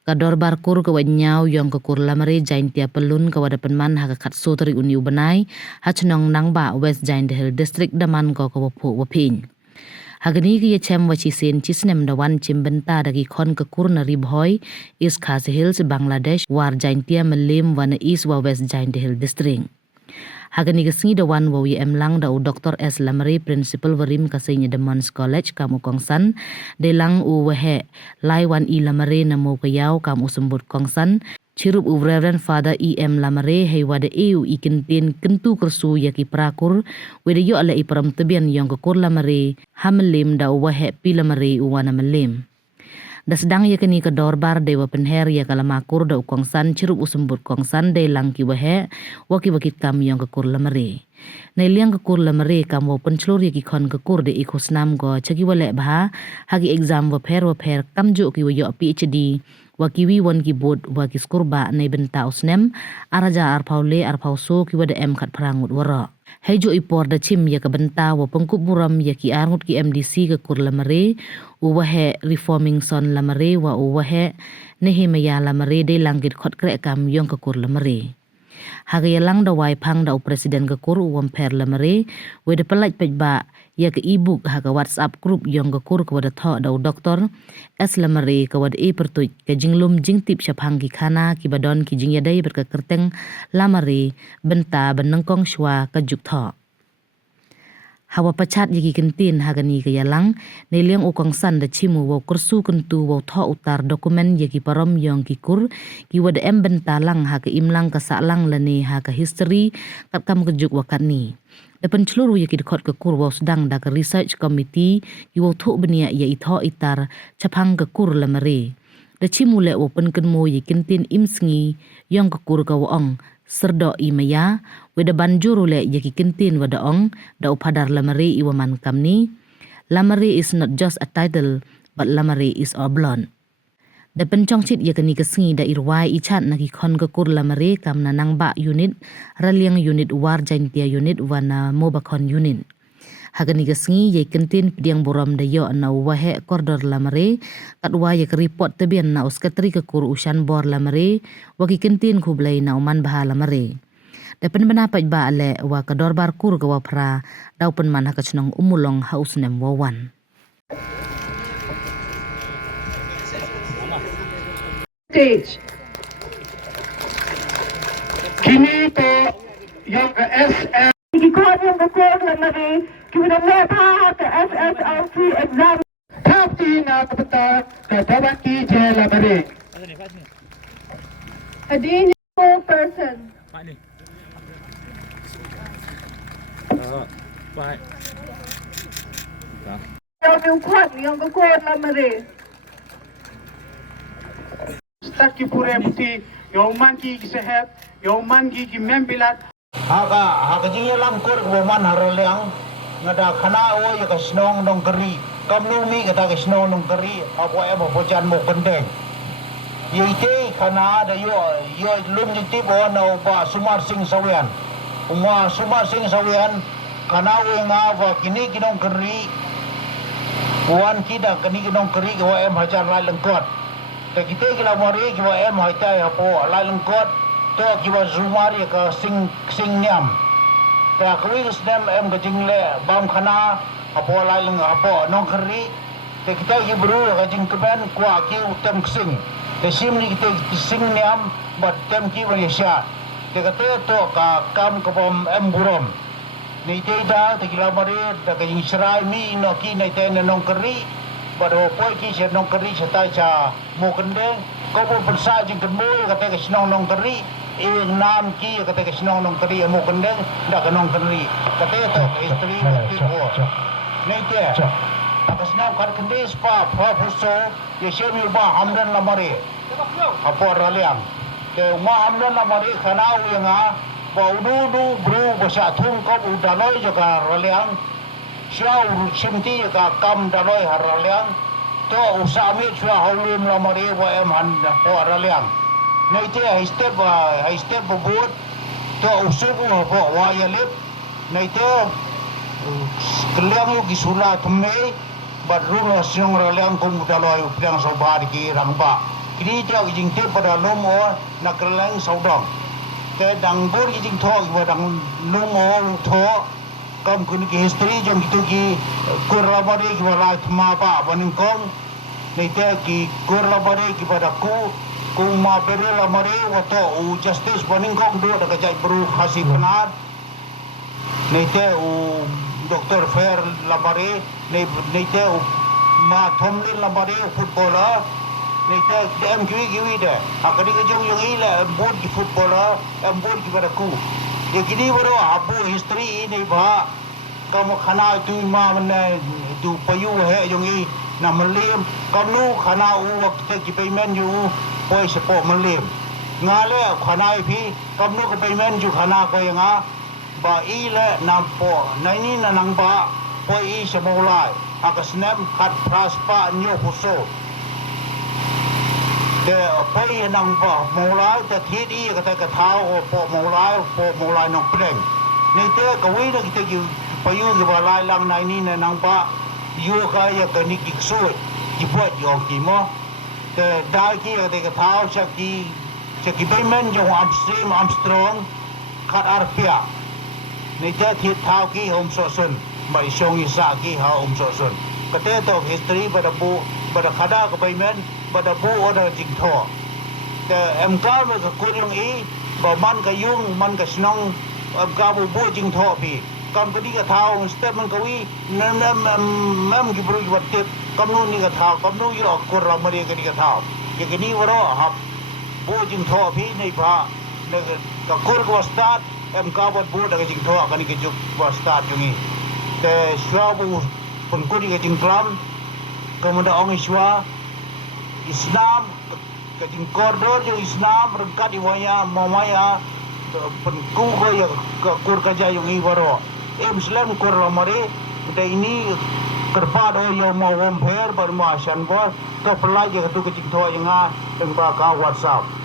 Kador barkur ke nyau yang ke kur lamare jain tia pelun ke wada penman ha kat sotri uni ubanai ha chnong nang ba West Jain Hill District daman ko wapu wapin. Hagani ki chem wachi sen chisnem da wan chimbenta dagi khon ke kur na ribhoy East Khasi Hills Bangladesh war jain tia melim wana East wa West Jain Hill District. Hagani kesengi da wan wawi emlang da u Dr. S. Lamare Principal Warim kasainya da Mons College kamu kongsan de lang u wahe lai wan i Lamare na mo kayau kamu sembut kongsan cirup u Reverend Father E. M. Lamare hei wada eu ikintin kentu kersu yaki prakur wede yo ala i param tebian yang kekur Lamare hamelim da u wahe pi Lamare u wana melim. Da sedang ya kini ke dorbar dewa penher ya kala makur da ukongsan cirup usembut kongsan de langki wahe waki wakit kam yang kekur Lamare. Na liang kekur Lamare kam wo penclur ya ki khon kekur de ikhus nam go cagi wale bah hagi exam wapher kam jo ki wayo PhD waki wi won ki bod waki skurba na benta usnem araja arpaule arpauso ki wada em kat perangut wara. Hejo ipor da chim ya kabenta wa pengkup buram ya ki arngut ki MDC ke kur Lamare uwahe reforming son Lamare wa uwahe nehemaya Lamare de langgit khot krek kam yong ke kur Lamare. Hagaya lang da wai pang da presiden ke kur uwam per Lamare we de pelaj pejba ya ke ibuk haga WhatsApp group yong ke kur ke wada tho da Dr. S. Lamare ke wada e pertuj ke jinglum jingtip syapang ki khana ki badon ki jingyadai berkekerteng Lamare benta benengkong shwa ke juk tho. Hawa pacat yaki kentin hagani ke yalang neliang ukang san da chimu wa kursu kentu wa tho utar dokumen yaki param yang kikur ki wada em bentalang ha ke imlang ka salang lani ha ke history kat kam kejuk wakat ni. Depan celuru yaki dekot ke kur wa sedang da ke research committee ki wa tho benia ya itho itar capang ke kur Lamare. Da chimu le wa penkenmo yaki kentin imsngi yang ke kur ka waong serdo imaya weda banjuru le yaki kentin wada ong da upadar Lamare iwaman kamni. Lamare is not just a title but Lamare is a blonde. Da pencong chit yakani kesengi da irwai ichat naki khon ke kur Lamare kam na nang ba unit raliang unit war jaintia unit wana mobakon unit. Hagani kesengi ye kentin pidiang buram da yo na wahe kordor Lamare katwa ye report tebian na uskatri ke kur ushan bor Lamare waki kentin kublai na uman baha Lamare. Depan benapat ba ale wa kador bar kur ke wapra dau penman hakachnong umulong hausnem wawan. Stage. Kini to yang ke SM. Ikut yang betul Lamare, kita lepas ke SSLC exam. Tapi nak betul ke dapat je Lamare. A dangerous person. Yang kuat yang betul Lamare. Taki pure buti, yoman ki sehat, yoman ki membilat. Haga jinge lang kur woman haroliang ngada khana o ya kasnong nong keri kamnu mi kata kasnong nong keri apa apa jan mo pendeng yite khana da yo lum jiti bo na ba Sumar Singh Sawian umma Sumar Singh Sawian khana o nga wa kini kinong keri wan kida kini kinong keri wa em hajar lai lengkot te kite kila mari ki wa em haita ya po lai lengkot to kiwa zumari ka sing nyam ta kwi snem em ka jingle bam khana apo lai leng apo nong khri te kita ki bru ka jing keben kwa ki utem sing te sim ni kita sing nyam bat tem ki wa yasha te ka to ka kam ka bom em burom ni te da te kila mari da ka jing shrai mi no ki nei te nong khri bat ho poi ki se nong khri se ta cha mo kende ko po persa jing kemo ka te ka snong nong khri nam ki kata ke snong nong kari mo kendeng da ke nong kari kata to istri mati ko nei te atas nam kar kende spa fuso ye shemi ba hamdan Lamare apo raliam te ma hamdan Lamare khana uyenga ba udu bru basa thum ko udaloi joka raliam shau chimti ka kam daloi haraliam to usami chwa haulum Lamare wa em han po raliam nei te step buat to usuk po wa yalip nei te keliang yu kisula tumme badru siong ralang kum daloi upang sobar ki rangba kini dia jing te pada lomo nak keleng saudang te dang bor jing tho iwa dang lomo tho kam kun ki history jong itu ki kurlabari ki wala thma ba baning kong nei te ki kurlabari ki pada ku ma bere la mare wato u justice baning kong do da jai bru khasi penat nei te u Dr. Fair Lamare nei te u ma thomlin Lamare footballer nei te dem kiwi de akadi ke jong yang ila board ki footballer board ki pada ku ye kini baro abu history nei ba kamu khana tu ma mane tu payu he jong i na melim kamu khana u waktu ki payment ju poi sepo melim ngale khana pi kamu ke payment ju khana ko yang a ba ile nampo naini na nang ba poi I semulai akasnem khat praspa nyo huso de poi nang ba mulai te thidi ka ta thao po mulai nong pleng nei te ka wi na ki te payu ki ba lai lang naini na nang ba yu ka ya ka ni ki so ki puat yo ki mo te dai ki te ka thao cha ki payment jo upstream Armstrong khat arpia nei te thi thao ki hom so sun mai song isa ki ha hom so sun ka te to history pada bu pada khada ka payment pada bu order jing tho te em ka ma ka kun yung I ba man ka yung man ka snong em ka bu jing tho pi kam ka di ka thao step man ka wi nam ki bru ki wat kam nu ni ka thao kam nu yo kur la mari ka di ka thao ke ni waro hap bu jing tho pi nei ba ne ka kur ko start em ka bot bu da ka jing tho ka ni ke juk wa start yung I te shwa bu pun ku di ka jing klam kemudian orang Islam kajing koridor jo Islam rengkat iwaya mamaya penku ko ya kur kaja yung iwaro Muslim kur lamare da ini kerpa do yo mau womper bar ma shan bo to pelai je tu kajing to yang a tengba ka WhatsApp